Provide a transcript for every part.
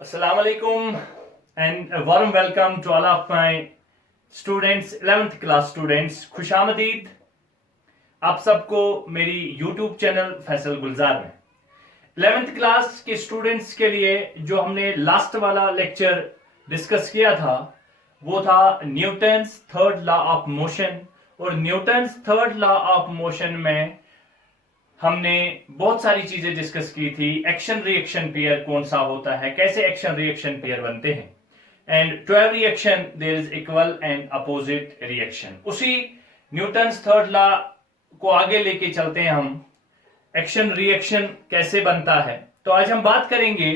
Assalamu alaikum and a warm welcome to all of my students, 11th class students. खुशामदीद आप सबको मेरी YouTube channel Faisal गुलजार में 11th class के students के लिए जो हमने लास्ट वाला लेक्चर डिस्कस किया था वो था Newton's third law of motion. और Newton's third law of motion में हमने बहुत सारी चीजें डिस्कस की थी। एक्शन रिएक्शन पेयर कौन सा होता है, कैसे एक्शन रिएक्शन पेयर बनते हैं, and to every reaction there is equal and opposite reaction. उसी न्यूटन्स थर्ड लॉ को आगे लेके चलते हैं हम, एक्शन रिएक्शन कैसे बनता है। तो आज हम बात करेंगे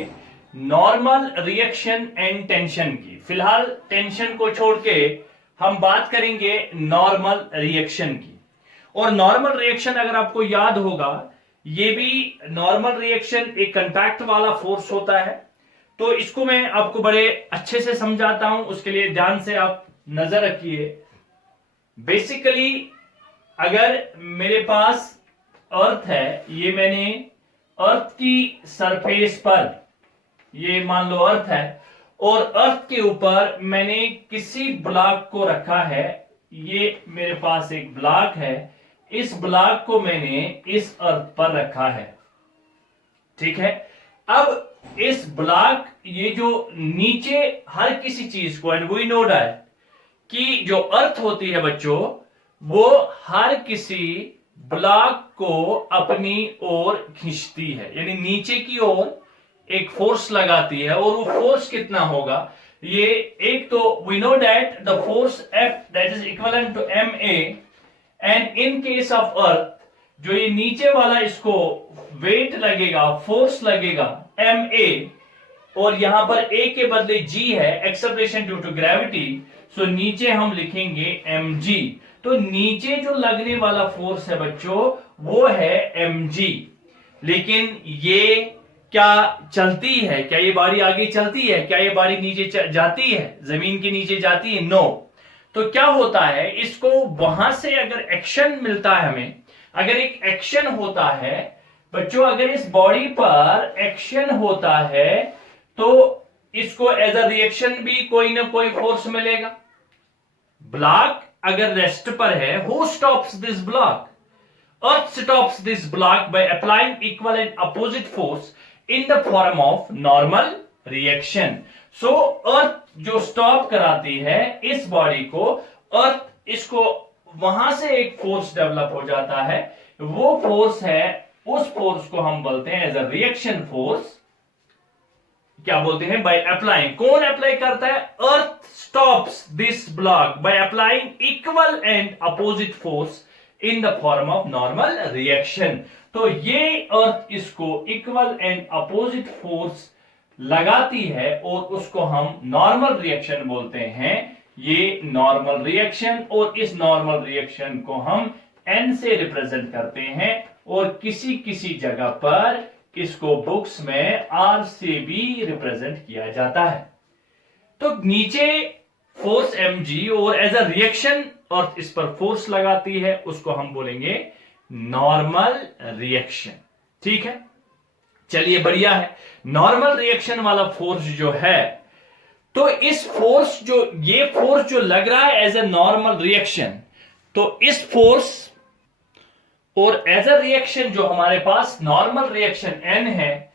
नॉर्मल रिएक्शन एंड टेंशन की। फिलहाल टेंशन को छोड़ के हम बात करेंगे नॉर्मल रिएक्शन की। और नॉर्मल रिएक्शन अगर आपको याद होगा, ये भी नॉर्मल रिएक्शन एक कंटैक्ट वाला फोर्स होता है। तो इसको मैं आपको बड़े अच्छे से समझाता हूं, उसके लिए ध्यान से आप नजर रखिए। बेसिकली अगर मेरे पास अर्थ है, ये मैंने अर्थ की सरफेस पर, ये मान लो अर्थ है, और अर्थ के ऊपर मैंने किसी ब्लॉक को रखा है। ये मेरे पास एक ब्लॉक है, इस ब्लॉक को मैंने इस अर्थ पर रखा है, ठीक है। अब इस ब्लॉक, ये जो नीचे हर किसी चीज को, एंड वी नो दैट कि जो अर्थ होती है बच्चों, वो हर किसी ब्लॉक को अपनी ओर खींचती है, यानी नीचे की ओर एक फोर्स लगाती है। और वो फोर्स कितना होगा, ये एक तो we know that the force F that is equivalent to ma, and in case of earth जो ये नीचे वाला, इसको वेट लगेगा, फोर्स लगेगा ma, और यहां पर a के बदले g है, एक्सेलरेशन ड्यू टू ग्रेविटी। सो नीचे हम लिखेंगे mg। तो नीचे जो लगने वाला फोर्स है बच्चों, वो है mg। लेकिन ये क्या चलती है? क्या ये बॉडी आगे चलती है? क्या ये बॉडी नीचे जाती है, जमीन के नीचे जाती है? नो। तो क्या होता है, इसको वहां से अगर एक्शन मिलता है हमें, अगर एक एक्शन होता है बच्चों, अगर इस बॉडी पर एक्शन होता है तो इसको एज अ रिएक्शन भी कोई ना कोई फोर्स मिलेगा। ब्लॉक अगर रेस्ट पर है, who stops this block? Earth stops this block by applying equal and opposite force in the form of normal reaction. So earth जो स्टॉप कराती है इस बॉडी को, अर्थ इसको वहां से एक फोर्स डेवलप हो जाता है, वो फोर्स है, उस फोर्स को हम बोलते हैं एज अ रिएक्शन फोर्स। क्या बोलते हैं? By applying. कौन अप्लाई करता है? Earth stops this block by applying equal and opposite force in the form of normal reaction. तो ये अर्थ इसको इक्वल एंड अपोजिट फोर्स लगाती है और उसको हम नॉर्मल रिएक्शन बोलते हैं। ये नॉर्मल रिएक्शन, और इस नॉर्मल रिएक्शन को हम n से रिप्रेजेंट करते हैं, और किसी किसी जगह पर इसको बुक्स में r से भी रिप्रेजेंट किया जाता है। तो नीचे फोर्स mg और एज अ रिएक्शन और इस पर फोर्स लगाती है, उसको हम बोलेंगे नॉर्मल रिएक्शन, ठीक है। चलिए बढ़िया है। नॉर्मल रिएक्शन वाला फोर्स जो है, तो इस फोर्स जो, ये फोर्स जो लग रहा है एज ए नॉर्मल रिएक्शन, तो इस फोर्स और एज अ रिएक्शन जो हमारे पास नॉर्मल रिएक्शन n है,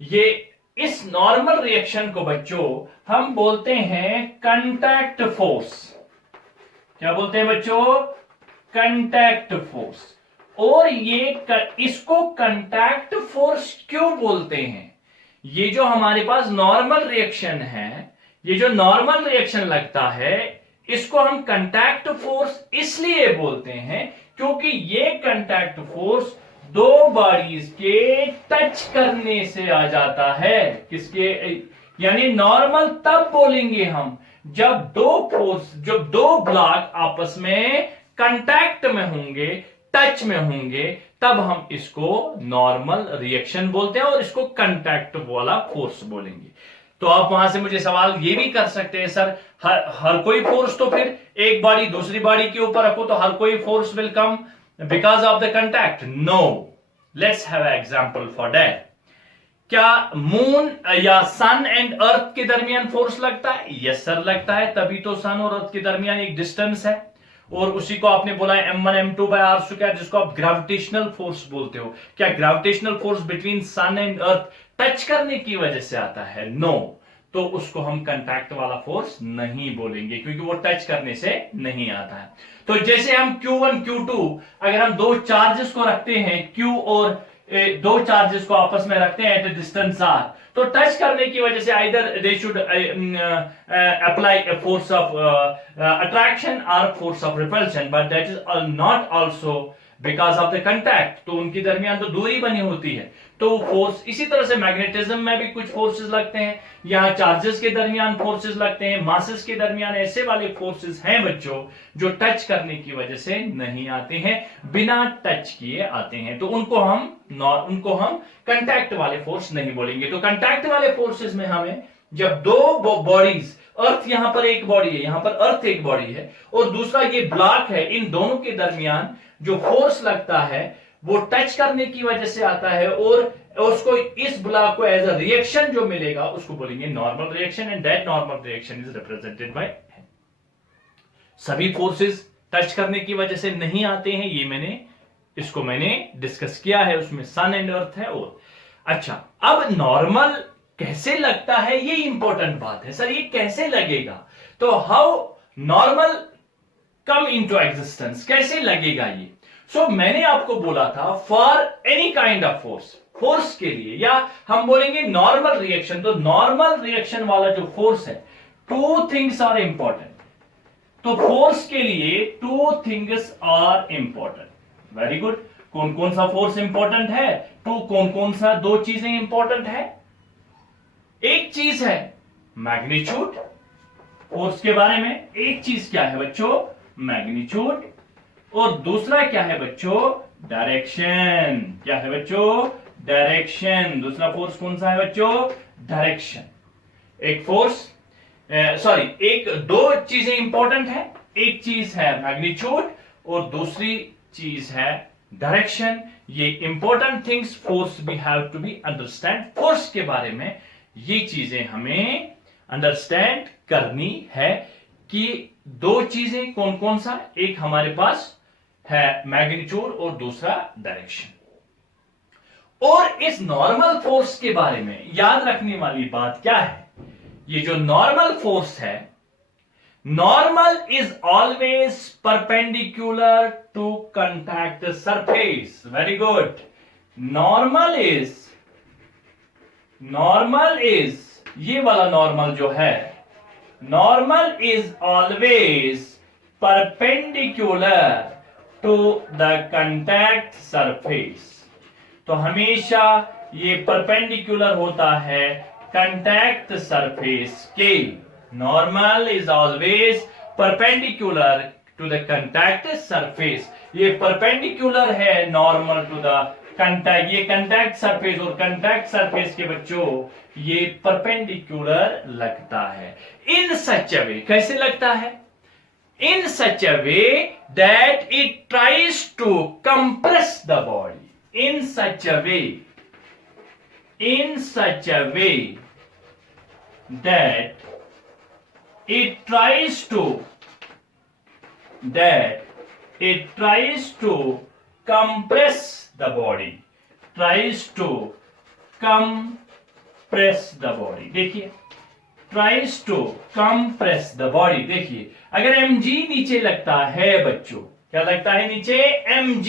ये इस नॉर्मल रिएक्शन को बच्चों हम बोलते हैं कांटेक्ट फोर्स। क्या बोलते हैं बच्चों? Contact force. और इसको कांटेक्ट फोर्स क्यों बोलते हैं? ये जो हमारे पास नॉर्मल रिएक्शन है, ये जो नॉर्मल रिएक्शन लगता है, इसको हम कांटेक्ट फोर्स इसलिए बोलते हैं क्योंकि ये कांटेक्ट फोर्स दो बॉडीज के टच करने से आ जाता है। किसके? यानी नॉर्मल तब बोलेंगे हम जब दो ब्लॉक आपस में कांटेक्ट में होंगे, टच में होंगे, तब हम इसको नॉर्मल रिएक्शन बोलते हैं और इसको कांटेक्ट वाला फोर्स बोलेंगे। तो आप वहां से मुझे सवाल ये भी कर सकते हैं, सर हर कोई फोर्स, तो फिर एक बॉडी दूसरी बॉडी के ऊपर रखो तो हर कोई force will come because of the contact. No, let's have an example for that. क्या मून या सन एंड अर्थ के दरमियान फोर्स लगता है? यस सर लगता है, तभी तो सन और अर्थ के दरमियान एक डिस्टेंस है, और उसी को आपने बोला है m1 m2 bye r square, जिसको आप ग्रेविटेशनल फोर्स बोलते हो। क्या gravitational force between sun and earth touch करने की वजह से आता है? नो, तो उसको हम कांटेक्ट वाला फोर्स नहीं बोलेंगे, क्योंकि वो टच करने से नहीं आता है। तो जैसे हम Q1 Q2, अगर हम दो चार्जेस को रखते हैं, Q और दो चार्जेस को आपस में रखते हैं एट ए डिस्टेंस r, तो टच करने की वजह से either they should apply a force of attraction or force of repulsion, but that is not also because of the contact, तो उनके दरमियान तो दूरी बनी होती है, तो फोर्स। इसी तरह से मैग्नेटिज्म में भी कुछ फोर्सेस लगते हैं, यहाँ चार्जेस के दरमियान फोर्सेस लगते हैं, मासेस के दरमियान ऐसे वाले फोर्सेस हैं बच्चों जो टच करने की वजह से नहीं आते हैं, बिना टच किए आते हैं, तो उनको हम कांटेक्ट वाले फोर्स नहीं बोलेंगे। तो कांटेक्ट वाले फोर्सेस में हमें जब दो बॉडीज, अर्थ यहां पर एक बॉडी है, यहां पर अर्थ एक बॉडी है और दूसरा ये ब्लॉक है, इन दोनों के दरमियान जो फोर्स लगता है वो टच करने की वजह से आता है, और उसको इस ब्लॉक को एज अ रिएक्शन जो मिलेगा उसको बोलेंगे normal reaction, and that normal reaction is represented by. सभी फोर्सेस टच करने की वजह से नहीं आते हैं, ये इसको मैंने डिस्कस किया है, उसमें सन एंड अर्थ है। और अच्छा, अब नॉर्मल कैसे लगता है, ये इंपॉर्टेंट बात है। सर ये कैसे लगेगा? तो how normal come into existence, कैसे लगेगा ये? सो मैंने आपको बोला था for any kind of force के लिए, या हम बोलेंगे नॉर्मल रिएक्शन, तो नॉर्मल रिएक्शन वाला जो फोर्स है, टू थिंग्स आर इंपॉर्टेंट। तो फोर्स के लिए two things are important. Very good. कौन कौन सा फोर्स इंपॉर्टेंट है? कौन कौन सा दो चीजें इंपॉर्टेंट है? एक चीज है मैग्नीट्यूड, फोर्स के बारे में एक चीज क्या है बच्चों? मैग्नीट्यूड। और दूसरा क्या है बच्चों? डायरेक्शन। क्या है बच्चों? डायरेक्शन। दूसरा फोर्स कौन सा है बच्चों? डायरेक्शन। एक फोर्स एक दो चीजें इंपॉर्टेंट है, एक चीज है मैग्नीट्यूड और दूसरी चीज है डायरेक्शन। ये important things force we have to be understand. Force के बारे में ये चीजें हमें अंडरस्टैंड करनी है कि दो चीजें कौन कौन सा, एक हमारे पास है मैग्नीट्यूड और दूसरा डायरेक्शन। और इस नॉर्मल फोर्स के बारे में याद रखने वाली बात क्या है? ये जो नॉर्मल फोर्स है, normal is always perpendicular to contact the surface. Very good. Normal is ये वाला नॉर्मल जो है, normal is always perpendicular to the contact surface. तो हमेशा ये परपेंडिकुलर होता है कांटेक्ट सरफेस के। Normal is always perpendicular to the contact surface. ये परपेंडिकुलर है नॉर्मल टू द कांटेक्ट, ये कांटेक्ट सरफेस, और कांटेक्ट सरफेस के बच्चों ये परपेंडिकुलर लगता है। इन सच अ वे, कैसे लगता है? In such a way that it tries to compress the body. In such a way that it tries to compress the body, देखिए tries to compress the body। देखिए अगर mg नीचे लगता है बच्चों, क्या लगता है नीचे? mg।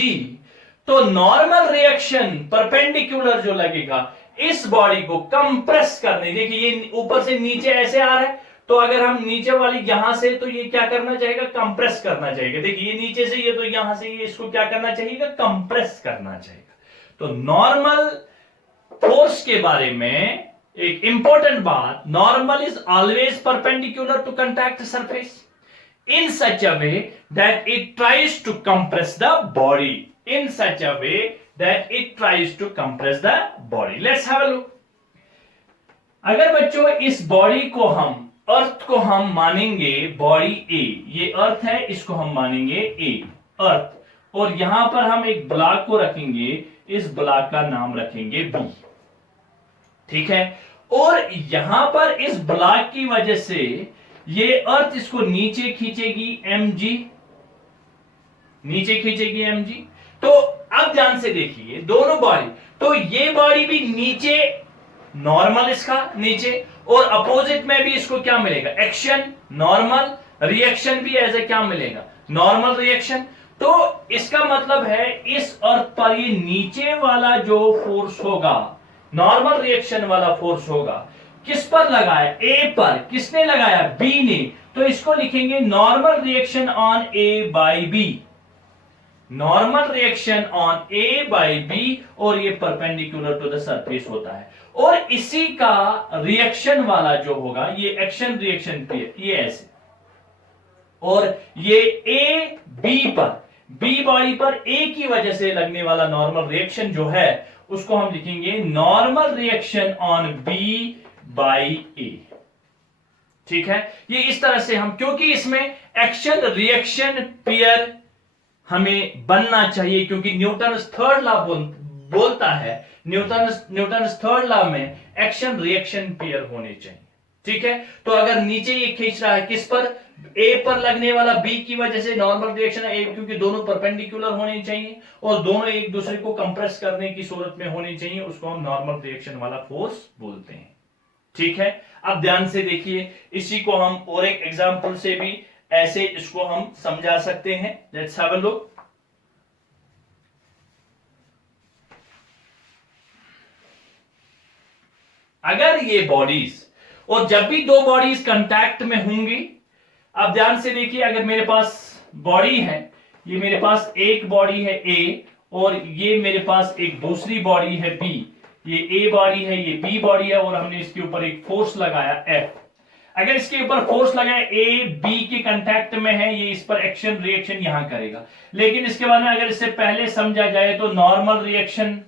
तो नॉर्मल रिएक्शन परपेंडिकुलर जो लगेगा इस बॉडी को कंप्रेस करने, देखिए ये ऊपर से नीचे ऐसे आ रहा है, तो अगर हम नीचे वाली यहां से, तो ये क्या करना चाहेगा? कंप्रेस करना चाहिए। देखिए ये नीचे से, ये तो यहां से, ये इसको क्या करना चाहिए? कंप्रेस करना चाहिए। तो नॉर्मल फोर्स के बारे में एक इंपॉर्टेंट बात, normal is always perpendicular to contact surface in such a way that it tries to compress the body, in such a way that it tries to compress the body। Let's have a look। अगर बच्चों इस body को हम, अर्थ को हम मानेंगे body ए, ये अर्थ है, इसको हम मानेंगे ए, अर्थ, और यहां पर हम एक ब्लॉक को रखेंगे, इस ब्लॉक का नाम रखेंगे बी। ठीक है। और यहां पर इस ब्लॉक की वजह से ये अर्थ इसको नीचे खींचेगी mg, नीचे खींचेगी mg। तो अब ध्यान से देखिए दोनों बॉडी, तो ये बॉडी भी नीचे, नॉर्मल इसका नीचे, और अपोजिट में भी इसको क्या मिलेगा, एक्शन नॉर्मल, रिएक्शन भी एज ए क्या मिलेगा, नॉर्मल रिएक्शन। तो इसका मतलब है इस अर्थ पर ये नीचे वाला जो फोर्स होगा, नॉर्मल रिएक्शन वाला फोर्स होगा, किस पर लगाया, ए पर। किसने लगाया, बी ने। तो इसको लिखेंगे normal reaction on A by B, normal reaction on A by B, और ये परपेंडिकुलर टू द सरफेस होता है। और इसी का रिएक्शन वाला जो होगा ये एक्शन रिएक्शन पे, ये ऐसे, और ये ए बी पर, बी बॉडी पर ए की वजह से लगने वाला नॉर्मल रिएक्शन जो है उसको हम लिखेंगे normal reaction on B by A. ठीक है, ये इस तरह से हम, क्योंकि इसमें एक्शन रिएक्शन पेयर हमें बनना चाहिए, क्योंकि न्यूटन थर्ड लॉ बोलता है, न्यूटन थर्ड लॉ में एक्शन रिएक्शन पेयर होने चाहिए। ठीक है, तो अगर नीचे ये खींच रहा है किस पर, ए पर लगने वाला बी की वजह से नॉर्मल रिएक्शन है, क्योंकि दोनों परपेंडिकुलर होने चाहिए और दोनों एक दूसरे को कंप्रेस करने की सूरत में होने चाहिए, उसको हम नॉर्मल रिएक्शन वाला फोर्स बोलते हैं। ठीक है, अब ध्यान से देखिए, इसी को हम और एक एग्जांपल से भी ऐसे इसको हम समझा सकते हैं। Let's have a look. अगर ये बॉडीज, और जब भी दो बॉडीज कांटेक्ट में होंगी, अब ध्यान से देखिए, अगर मेरे पास बॉडी है, ये मेरे पास एक बॉडी है ए, और ये मेरे पास एक दूसरी बॉडी है बी, ये ए बॉडी है, ये बी बॉडी है, और हमने इसके ऊपर एक फोर्स लगाया एफ। अगर इसके ऊपर फोर्स लगाया, ए बी के कांटेक्ट में है, ये इस पर एक्शन रिएक्शन यहां करेगा। लेकिन इसके बाद में अगर इससे पहले समझा जाए तो नॉर्मल रिएक्शन,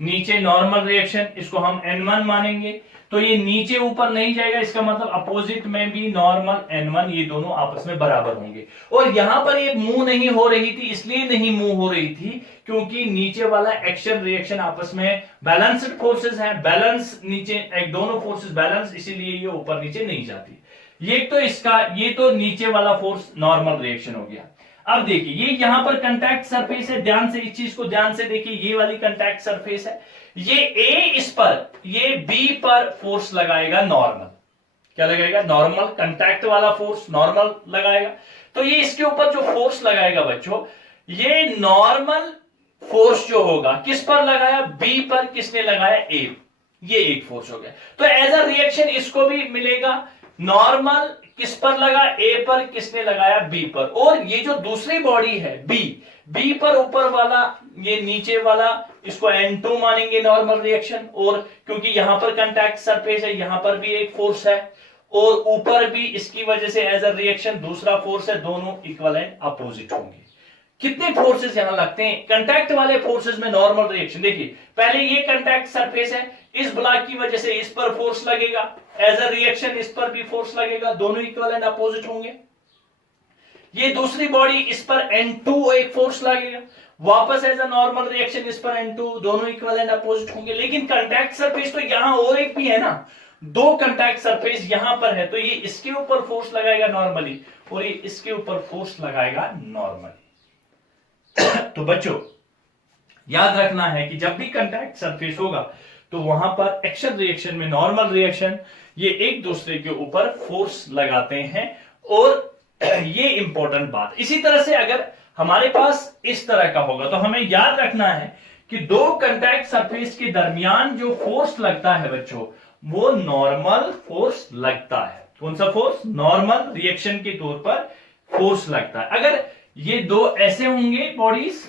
नीचे नॉर्मल रिएक्शन, इसको हम N1 मानेंगे, तो ये नीचे ऊपर नहीं जाएगा, इसका मतलब अपोजिट में भी नॉर्मल N1, ये दोनों आपस में बराबर होंगे। और यहां पर ये मूव नहीं हो रही थी, इसलिए नहीं मूव हो रही थी क्योंकि नीचे वाला एक्शन रिएक्शन आपस में बैलेंस्ड फोर्सेस हैं, बैलेंस नीचे, एक दोनों फोर्सेस बैलेंस, इसीलिए ये ऊपर नीचे नहीं जाती। ये तो इसका, ये तो नीचे वाला फोर्स नॉर्मल रिएक्शन हो गया। अब देखिए, ये यहां पर कांटेक्ट सरफेस है, ध्यान से इस चीज को ध्यान से देखिए, ये वाली कांटेक्ट सरफेस है, ये ए इस पर, ये बी पर फोर्स लगाएगा नॉर्मल, क्या लगाएगा, नॉर्मल, कांटेक्ट वाला फोर्स नॉर्मल लगाएगा। तो ये इसके ऊपर जो फोर्स लगाएगा बच्चों, ये नॉर्मल फोर्स जो होगा किस पर लगाया, बी पर, किसने लगाया, ए, ये एक फोर्स हो गया। तो एज अ रिएक्शन इसको भी मिलेगा, नॉर्मल किस पर लगा, ए पर, किसने लगाया, बी पर। और ये जो दूसरी बॉडी है बी, बी पर ऊपर वाला, ये नीचे वाला, इसको N2 मानेंगे नॉर्मल रिएक्शन। और क्योंकि यहां पर कांटेक्ट सरफेस है, यहां पर भी एक फोर्स है, और ऊपर भी इसकी वजह से एज अ रिएक्शन दूसरा फोर्स है, दोनों इक्वल एंड अपोजिट होंगे। कितने फोर्सेस यहां लगते हैं, कांटेक्ट वाले फोर्सेस में नॉर्मल रिएक्शन, देखिए पहले ये कांटेक्ट सरफेस है, इस ब्लॉक की वजह से इस पर फोर्स लगेगा, एज अ रिएक्शन इस पर भी फोर्स लगेगा, दोनों इक्वल एंड अपोजिट होंगे। ये दूसरी बॉडी, इस पर N2 एक फोर्स लगेगा, वापस एज अ नॉर्मल रिएक्शन इस पर N2, दोनों इक्वल एंड अपोजिट होंगे। लेकिन कांटेक्ट सरफेस तो यहां और एक भी है ना, दो कांटेक्ट सरफेस यहां पर है, तो ये इसके ऊपर फोर्स लगाएगा नॉर्मली, और ये इसके ऊपर फोर्स लगाएगा नॉर्मली। तो बच्चों याद रखना है कि जब भी कांटेक्ट सरफेस होगा तो वहां पर एक्शन रिएक्शन में नॉर्मल रिएक्शन, ये एक दूसरे के ऊपर फोर्स लगाते हैं, और ये इंपॉर्टेंट बात। इसी तरह से अगर हमारे पास इस तरह का होगा तो हमें याद रखना है कि दो कांटेक्ट सरफेस के दरमियान जो फोर्स लगता है बच्चों, वो नॉर्मल फोर्स लगता है। कौन सा फोर्स, नॉर्मल रिएक्शन के तौर पर फोर्स लगता है। अगर ये दो ऐसे होंगे बॉडीज,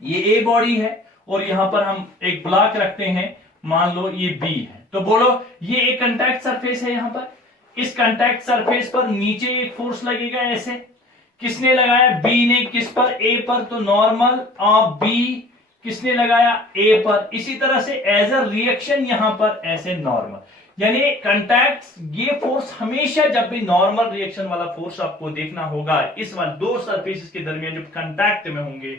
ये ए बॉडी है और यहां पर हम एक ब्लॉक रखते हैं, मान लो ये बी है, तो बोलो ये एक कांटेक्ट सरफेस है, यहां पर इस कांटेक्ट सरफेस पर नीचे एक फोर्स लगेगा ऐसे, किसने लगाया, बी ने, किस पर, ए पर, तो नॉर्मल बी, किसने लगाया, ए पर। इसी तरह से एज अ रिएक्शन यहां पर ऐसे नॉर्मल, यानी कांटेक्ट, ये फोर्स हमेशा जब भी नॉर्मल रिएक्शन वाला फोर्स आपको देखना होगा, इस वाले दो सरफेसेस के दरमियान जब कांटेक्ट में होंगे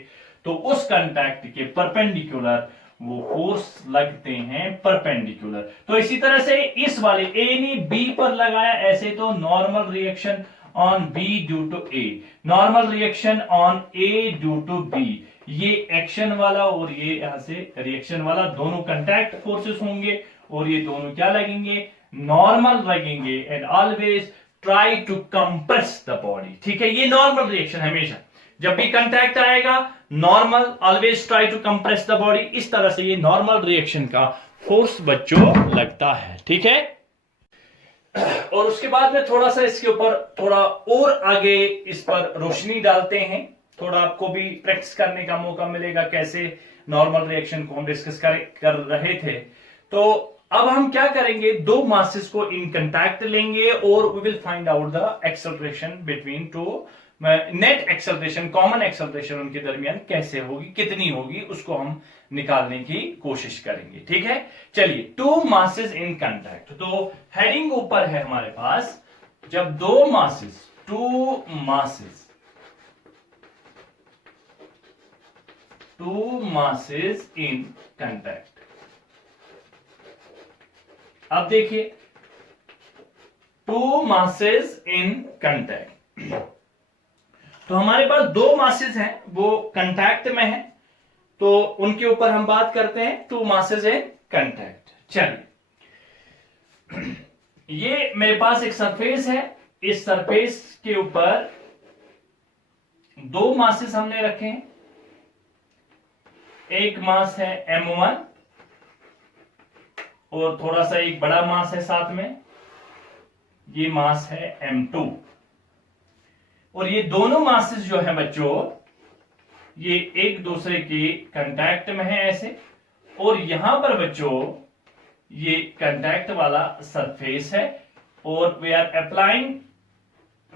तो उस कांटेक्ट के परपेंडिकुलर वो फोर्स लगते हैं परपेंडिकुलर। तो इसी तरह से इस वाले ए ने बी पर लगाया, ऐसे तो normal reaction on B due to A, normal reaction on A due to B, ये एक्शन वाला और ये यहां से रिएक्शन वाला दोनों कंटैक्ट फोर्सेस होंगे और ये दोनों क्या लगेंगे, नॉर्मल लगेंगे। And always try to compress the body, ठीक है, ये नॉर्मल रिएक्शन हमेशा जब भी कंटैक्ट आएगा normal, always try to compress the body, इस तरह से ये नॉर्मल रिएक्शन का फोर्स बच्चों लगता है, ठीक है। और उसके बाद में थोड़ा सा इसके ऊपर थोड़ा और आगे इस पर रोशनी डालते हैं, थोड़ा आपको भी प्रैक्टिस करने का मौका मिलेगा कैसे नॉर्मल रिएक्शन को हम डिस्कस कर रहे थे। तो अब हम क्या करेंगे, दो मासेस को इन कंटैक्ट लेंगे और we will find out the acceleration between two, net acceleration, common acceleration उनके दरमियान कैसे होगी, कितनी होगी, उसको हम निकालने की कोशिश करेंगे, ठीक है। चलिए, टू मासेस इन कंटैक्ट, तो हेडिंग ऊपर है हमारे पास, जब दो masses, two masses in contact. अब देखिए, टू मासेस इन कंटैक्ट, तो हमारे पास दो मासेस हैं वो कंटैक्ट में हैं, तो उनके ऊपर हम बात करते हैं, टू मासेस इन कंटैक्ट। चलिए, ये मेरे पास एक सरफेस है, इस सरफेस के ऊपर दो मासेस हमने रखे हैं, एक मास है M1 और थोड़ा सा एक बड़ा मास है साथ में, ये मास है M2, और ये दोनों मासेस जो है बच्चों ये एक दूसरे के कांटेक्ट में है ऐसे, और यहां पर बच्चों ये कांटेक्ट वाला सरफेस है और we are applying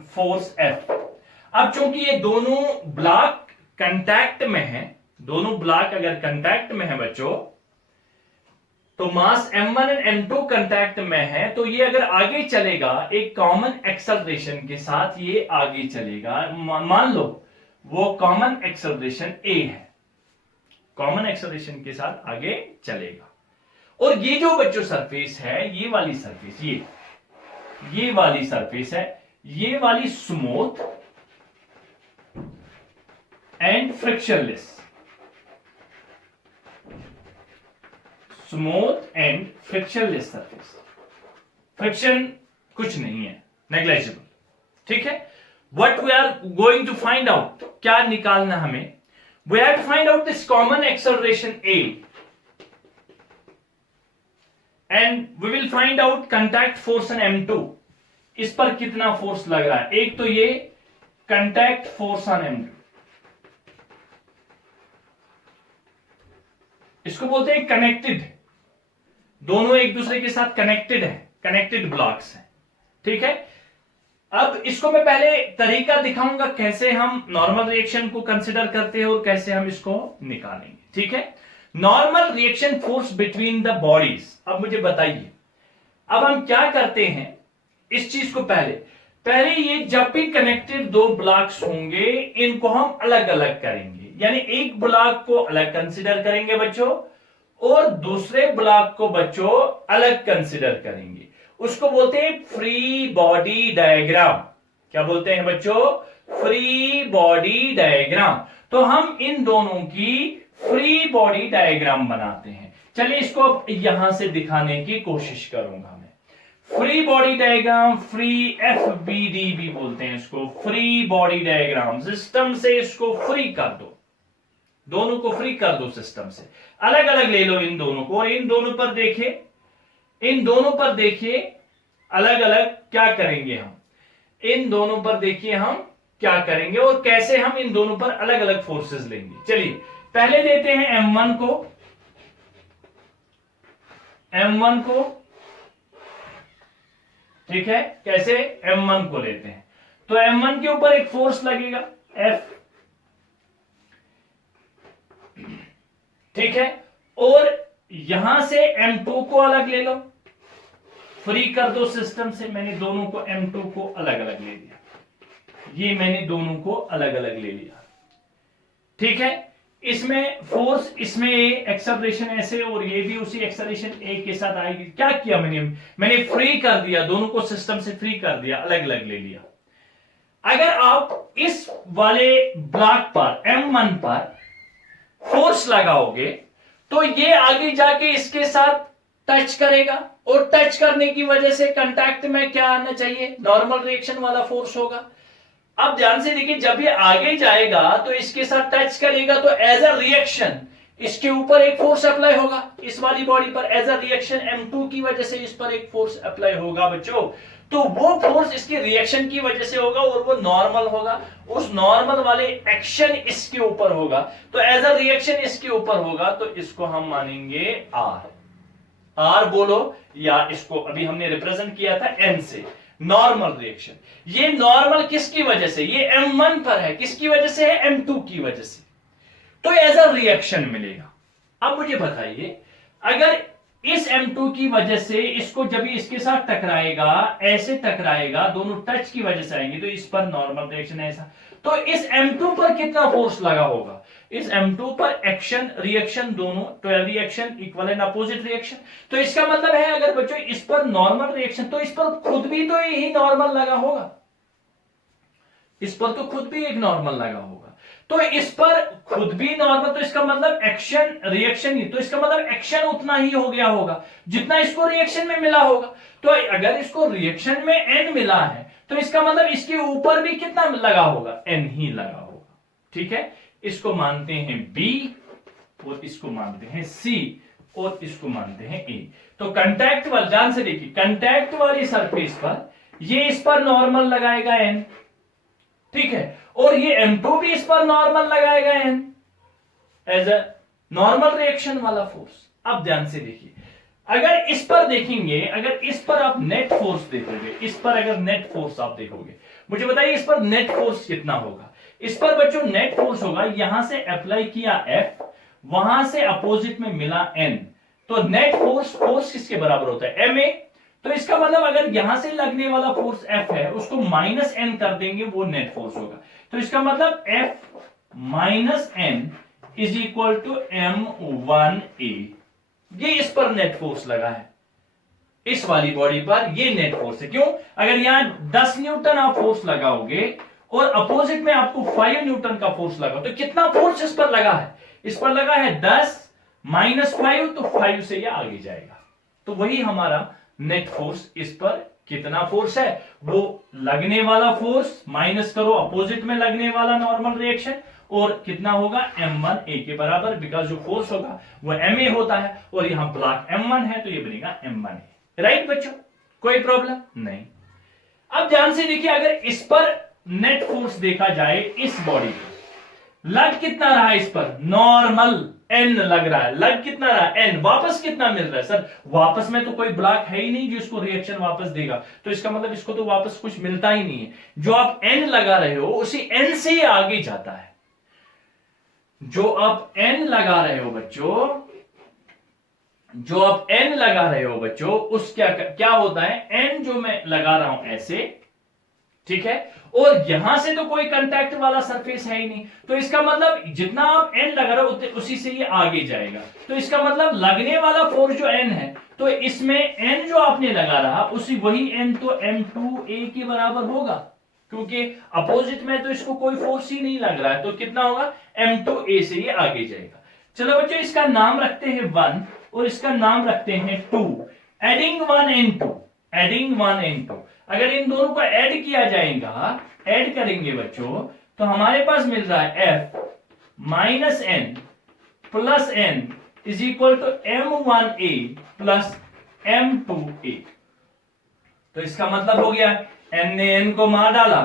force F। अब चूंकि ये दोनों ब्लॉक कांटेक्ट में है, दोनों ब्लॉक अगर कांटेक्ट में है बच्चों, तो मास M1 और M2 कांटेक्ट में है, तो ये अगर आगे चलेगा एक कॉमन एक्सेलरेशन के साथ ये आगे चलेगा। मान लो वो कॉमन एक्सेलरेशन A है, कॉमन एक्सेलरेशन के साथ आगे चलेगा, और ये जो बच्चों सरफेस है, ये वाली सरफेस, ये वाली सरफेस है, ये वाली smooth and frictionless, smooth and frictionless surface, friction कुछ नहीं है, नेग्लिजिबल, ठीक है। What we are going to find out, क्या निकालना हमें, we have to find out this common acceleration A and we will find out contact force on M2, इस पर कितना फोर्स लग रहा है। एक तो ये कांटेक्ट फोर्स ऑन M2, इसको बोलते हैं कनेक्टेड, दोनों एक दूसरे के साथ कनेक्टेड है, कनेक्टेड ब्लॉक्स हैं, ठीक है। अब इसको मैं पहले तरीका दिखाऊंगा कैसे हम नॉर्मल रिएक्शन को कंसीडर करते हैं और कैसे हम इसको निकालेंगे, ठीक है। Normal reaction force between the bodies, अब मुझे बताइए, अब हम क्या करते हैं इस चीज को, पहले ये जब भी कनेक्टेड दो ब्लॉक्स होंगे इनको हम अलग अलग करेंगे, यानी एक ब्लॉक को अलग कंसीडर करेंगे बच्चों और दूसरे ब्लॉक को बच्चों अलग कंसीडर करेंगे, उसको बोलते हैं फ्री बॉडी डायग्राम। क्या बोलते हैं बच्चों, फ्री बॉडी डायग्राम। तो हम इन दोनों की फ्री बॉडी डायग्राम बनाते हैं। चलिए इसको यहां से दिखाने की कोशिश करूंगा मैं। Free body diagram, free FBD भी बोलते हैं इसको, फ्री बॉडी डायग्राम। सिस्टम से इसको फ्री कर दो, दोनों को फ्री कर दो सिस्टम से, अलग अलग ले लो इन दोनों को, इन दोनों पर देखिए, इन दोनों पर देखिए अलग अलग क्या करेंगे हम, इन दोनों पर देखिए हम क्या करेंगे और कैसे हम इन दोनों पर अलग अलग फोर्सेस लेंगे। चलिए पहले देते हैं M1 को, ठीक है, कैसे M1 को लेते हैं, तो M1 के ऊपर एक फोर्स लगेगा F, ठीक है, और यहां से M2 को अलग ले लो, फ्री कर दो सिस्टम से। मैंने दोनों को M2 को अलग अलग ले लिया, ये मैंने दोनों को अलग अलग ले लिया, ठीक है। इसमें फोर्स, इसमें एक्सेलरेशन ऐसे और ये भी उसी एक्सेलरेशन ए के साथ आएगी। क्या किया मैंने फ्री कर दिया, दोनों को सिस्टम से फ्री कर दिया, अलग अलग ले लिया। अगर आप इस वाले ब्लॉक पर M1 पर फोर्स लगाओगे तो ये आगे जाके इसके साथ टच करेगा, और टच करने की वजह से कांटेक्ट में क्या आना चाहिए, नॉर्मल रिएक्शन वाला फोर्स होगा। अब ध्यान से देखिए, जब ये आगे जाएगा तो इसके साथ टच करेगा, तो एज अ रिएक्शन इसके ऊपर एक फोर्स अप्लाई होगा, इस वाली बॉडी पर एज अ रिएक्शन M2 की वजह से इस पर एक फोर्स अप्लाई होगा बच्चों। तो वो फोर्स इसकी रिएक्शन की वजह से होगा और वो नॉर्मल होगा, उस नॉर्मल वाले एक्शन इसके ऊपर होगा, तो एज अ रिएक्शन इसके ऊपर होगा, तो इसको हम मानेंगे आर बोलो, या इसको अभी हमने रिप्रेजेंट किया था एन से, नॉर्मल रिएक्शन। ये नॉर्मल किसकी वजह से, ये M1 पर है, किसकी वजह से है, M2 की वजह से, तो एज अ रिएक्शन मिलेगा। अब मुझे बताइए, अगर इस M2 की वजह से इसको जब इसके साथ टकराएगा, ऐसे टकराएगा, दोनों टच की वजह से आएंगे, तो इस पर नॉर्मल रिएक्शन है ऐसा, तो इस M2 पर कितना फोर्स लगा होगा, इस M2 पर एक्शन रिएक्शन दोनों, तो reaction equal and opposite reaction, तो इसका मतलब है अगर बच्चों इस पर नॉर्मल रिएक्शन, तो इस पर खुद भी तो यही नॉर्मल लगा होगा, इस पर तो खुद भी एक नॉर्मल लगा होगा, तो इस पर खुद भी नॉर्मल, तो इसका मतलब एक्शन रिएक्शन ही, तो इसका मतलब एक्शन उतना ही हो गया होगा जितना इसको रिएक्शन में मिला होगा। तो अगर इसको रिएक्शन में एन मिला है तो इसका मतलब इसके ऊपर भी कितना लगा होगा, एन ही लगा होगा। ठीक है, इसको मानते हैं बी, और इसको मानते हैं सी, और इसको मानते हैं ए। तो कंटैक्ट वाले, ध्यान से देखिए, कंटैक्ट वाली सरफेस पर ये इस पर नॉर्मल लगाएगा एन, ठीक है, और ये M2 भी इस पर नॉर्मल लगाएगा N, as a normal reaction वाला फोर्स। अब ध्यान से देखिए, अगर इस पर देखेंगे, अगर इस पर आप नेट फोर्स देखोगे, इस पर अगर नेट फोर्स आप देखोगे, मुझे बताइए इस पर नेट फोर्स कितना होगा। इस पर बच्चों नेट फोर्स होगा, यहां से अप्लाई किया F, वहां से अपोजिट में मिला N, तो नेट फोर्स किसके बराबर होता है, Ma। तो इसका मतलब अगर यहां से लगने वाला फोर्स F है, उसको माइनस N कर देंगे, वो नेट फोर्स होगा। तो इसका मतलब F minus N is equal to M1A। ये इस पर नेट फोर्स लगा है, इस वाली बॉडी पर ये नेट फोर्स है। क्यों, अगर यहां 10 न्यूटन आप फोर्स लगाओगे और अपोजिट में आपको 5 न्यूटन का फोर्स लगा, तो कितना फोर्स इस पर लगा है, इस पर लगा है 10 माइनस 5, तो 5 से ये आगे जाएगा, तो वही हमारा नेट फोर्स। इस पर कितना फोर्स है, वो लगने वाला फोर्स माइनस करो अपोजिट में लगने वाला नॉर्मल रिएक्शन, और कितना होगा M1A के बराबर, बिकॉज जो फोर्स होगा वो Ma होता है, और यहां ब्लॉक M1 है, तो ये बनेगा M1A। राइट बच्चों, कोई प्रॉब्लम नहीं। अब ध्यान से देखिए, अगर इस पर नेट फोर्स देखा जाए, इस बॉडी पर लग कितना रहा है, इस पर नॉर्मल N लग रहा है, लग कितना रहा है N, वापस कितना मिल रहा है सर, वापस में तो कोई ब्लॉक है ही नहीं जो इसको रिएक्शन वापस देगा, तो इसका मतलब इसको तो वापस कुछ मिलता ही नहीं है। जो आप N लगा रहे हो उसी N से ही आगे जाता है, जो आप N लगा रहे हो बच्चों, जो आप N लगा रहे हो बच्चों, उस क्या होता है, N जो मैं लगा रहा हूं ऐसे, ठीक है, और यहां से तो कोई कांटेक्ट वाला सरफेस है ही नहीं, तो इसका मतलब जितना आप N लगा रहे हो उसी से ये आगे जाएगा, तो इसका मतलब लगने वाला फोर्स जो N है, तो इसमें N जो आपने लगा रहा उसी वही N तो M2A के बराबर होगा, क्योंकि अपोजिट में तो इसको कोई फोर्स ही नहीं लग रहा है, तो कितना होगा, M2A से ये आगे जाएगा। चलो बच्चों, इसका नाम रखते हैं 1 और इसका नाम रखते हैं 2, एडिंग 1 and 2, एडिंग 1 and 2। अगर इन दोनों को ऐड किया जाएगा, ऐड करेंगे बच्चों, तो हमारे पास मिल रहा है F minus N plus N is equal to M1A plus M2A। तो इसका मतलब हो गया, N ने N को मार डाला,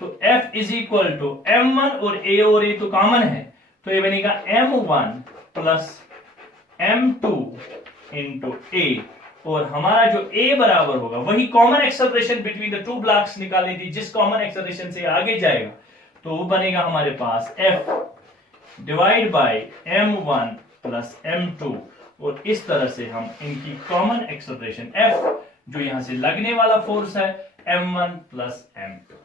तो F is equal to M1 और A तो कॉमन है, तो ये बनेगा M1 plus M2 into A, और हमारा जो A बराबर होगा वही common acceleration between the two blocks निकालनी थी, जिस कॉमन एक्सेलरेशन से आगे जाएगा, तो वो बनेगा हमारे पास F divide by M1 plus M2, और इस तरह से हम इनकी कॉमन एक्सेलरेशन F जो यहां से लगने वाला फोर्स है M1 प्लस M2,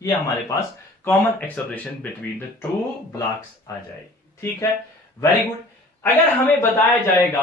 ये हमारे पास common acceleration between the two blocks आ जाएगी। ठीक है, वेरी गुड। अगर हमें बताया जाएगा